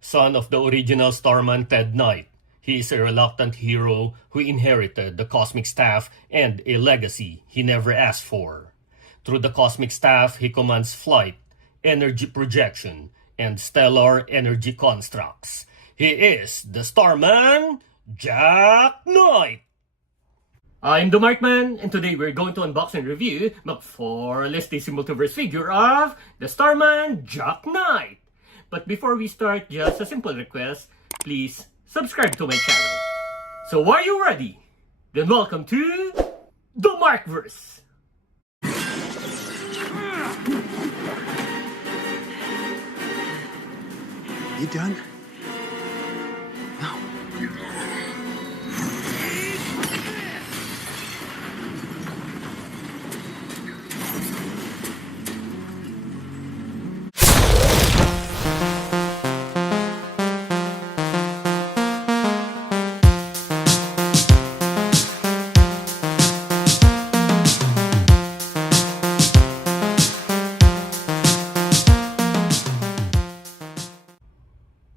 Son of the original Starman Ted Knight, he is a reluctant hero who inherited the cosmic staff and a legacy he never asked for. Through the cosmic staff, he commands flight, energy projection, and stellar energy constructs. He is the Starman Jack Knight! I'm the Markman, and today we're going to unbox and review McFarlane DC Multiverse figure of the Starman Jack Knight. But before we start, just a simple request, please subscribe to my channel. So are you ready? Then welcome to the Markverse! You done? No.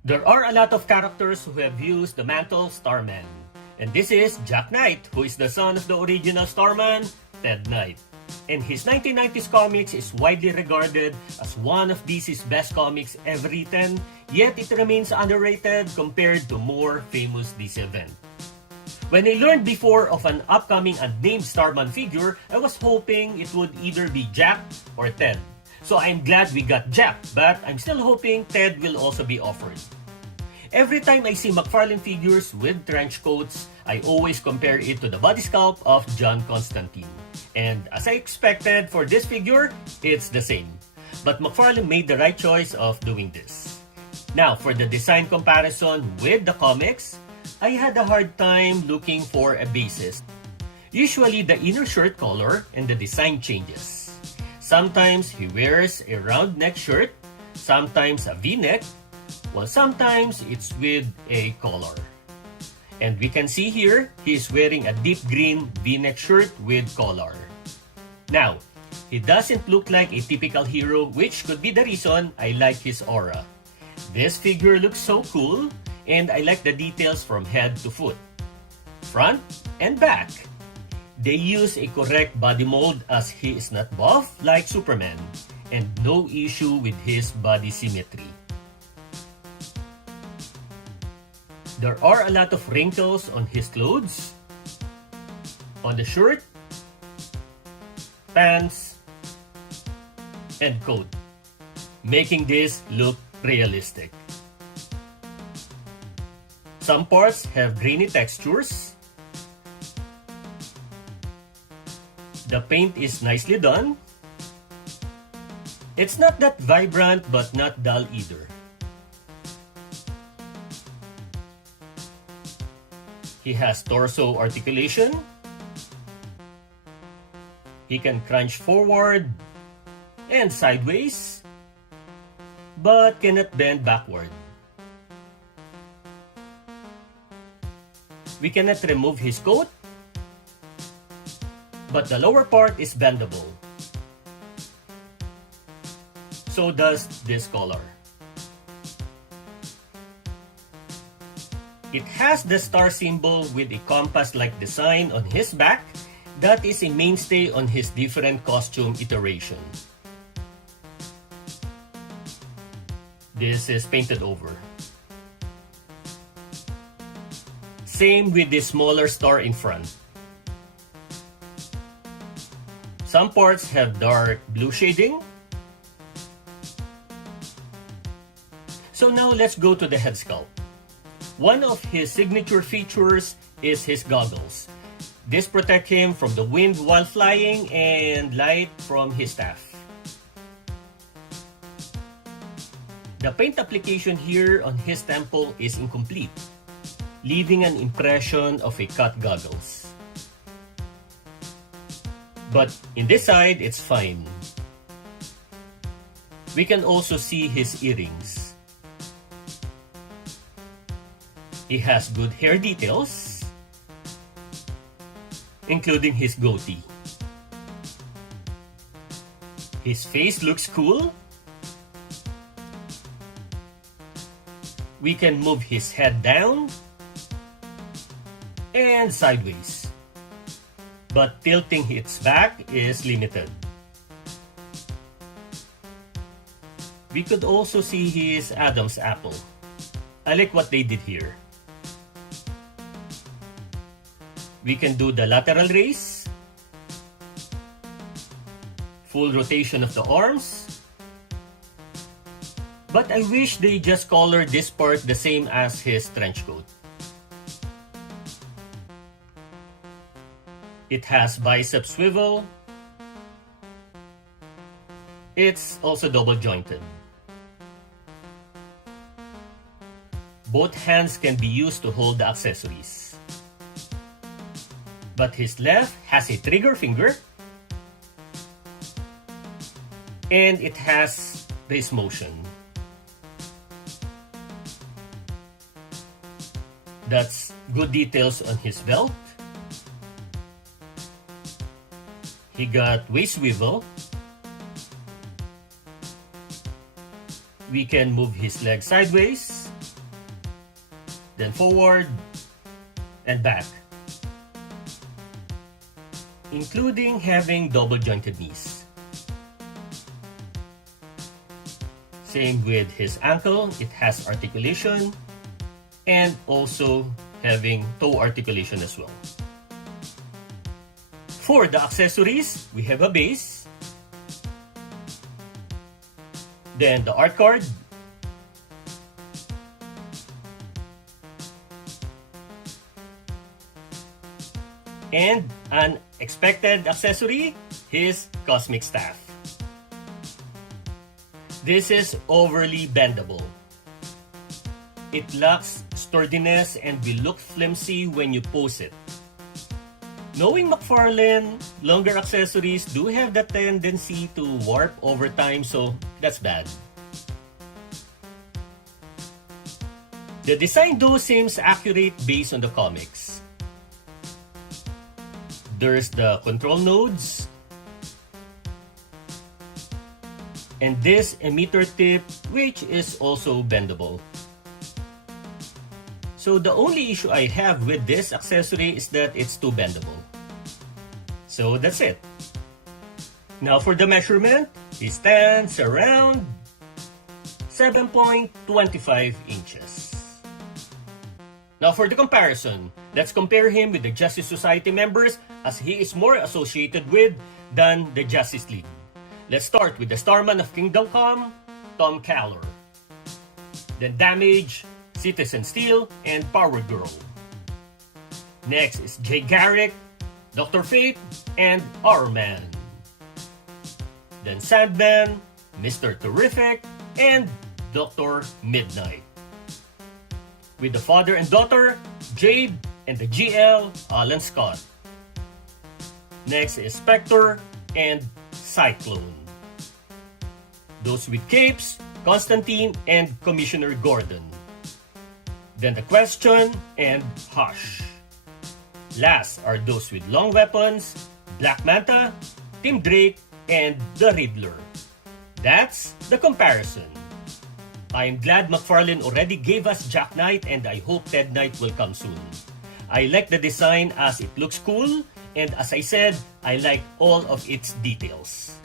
There are a lot of characters who have used the mantle Starman. And this is Jack Knight, who is the son of the original Starman, Ted Knight. And his 1990s comics is widely regarded as one of DC's best comics ever written, yet it remains underrated compared to more famous DC events. When I learned before of an upcoming unnamed Starman figure, I was hoping it would either be Jack or Ted. So I'm glad we got Jack, but I'm still hoping Ted will also be offered. Every time I see McFarlane figures with trench coats, I always compare it to the body sculpt of John Constantine. And as I expected for this figure, it's the same. But McFarlane made the right choice of doing this. Now, for the design comparison with the comics, I had a hard time looking for a basis. Usually the inner shirt color and the design changes. Sometimes he wears a round neck shirt, sometimes a V-neck, while sometimes it's with a collar. And we can see here, he is wearing a deep green V-neck shirt with collar. Now, he doesn't look like a typical hero, which could be the reason I like his aura. This figure looks so cool, and I like the details from head to foot, front and back. They use a correct body mold as he is not buff like Superman, and no issue with his body symmetry. There are a lot of wrinkles on his clothes, on the shirt, pants, and coat, making this look realistic. Some parts have grainy textures. The paint is nicely done. It's not that vibrant but not dull either. He has torso articulation. He can crunch forward and sideways, but cannot bend backward. We cannot remove his coat, but the lower part is bendable. So does this collar. It has the star symbol with a compass-like design on his back that is a mainstay on his different costume iteration. This is painted over. Same with the smaller star in front. Some parts have dark blue shading. So now let's go to the head sculpt. One of his signature features is his goggles. This protects him from the wind while flying and light from his staff. The paint application here on his temple is incomplete, leaving an impression of a cut goggles. But in this side, it's fine. We can also see his earrings. He has good hair details, including his goatee. His face looks cool. We can move his head down and sideways, but tilting its back is limited. We could also see his Adam's apple. I like what they did here. We can do the lateral raise, full rotation of the arms, but I wish they just colored this part the same as his trench coat. It has bicep swivel. It's also double jointed. Both hands can be used to hold the accessories. But his left has a trigger finger, and it has wrist motion. That's good details on his belt. He got waist swivel. We can move his leg sideways, then forward and back, including having double jointed knees. Same with his ankle, it has articulation and also having toe articulation as well. For the accessories, we have a base, then the art card, and an expected accessory, his cosmic staff. This is overly bendable. It lacks sturdiness and will look flimsy when you pose it. Knowing McFarlane, longer accessories do have the tendency to warp over time, so that's bad. The design though seems accurate based on the comics. There's the control nodes, and this emitter tip, which is also bendable. So the only issue I have with this accessory is that it's too bendable. So that's it. Now for the measurement, he stands around 7.25 inches. Now for the comparison, let's compare him with the Justice Society members as he is more associated with than the Justice League. Let's start with the Starman of Kingdom Come, Tom Keller. Then Damage, Citizen Steel, and Power Girl. Next is Jay Garrick, Dr. Fate, and Our-Man. Then Sandman, Mr. Terrific, and Dr. Midnight. With the father and daughter, Jade, and the GL, Alan Scott. Next is Spectre and Cyclone. Those with capes, Constantine, and Commissioner Gordon. Then the Question and Hush. Last are those with long weapons, Black Manta, Tim Drake, and the Riddler. That's the comparison. I am glad McFarlane already gave us Jack Knight, and I hope Ted Knight will come soon. I like the design as it looks cool, and as I said, I like all of its details.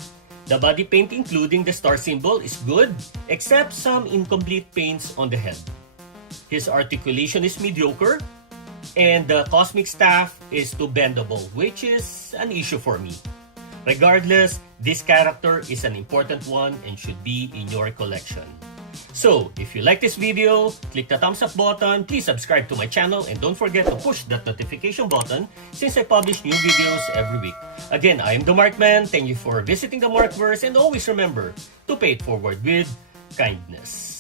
The body paint including the star symbol is good, except some incomplete paints on the head. His articulation is mediocre, and the cosmic staff is too bendable, which is an issue for me. Regardless, this character is an important one and should be in your collection. So, if you like this video, click the thumbs up button, please subscribe to my channel, and don't forget to push that notification button since I publish new videos every week. Again, I am the Markman, thank you for visiting the Markverse, and always remember to pay it forward with kindness.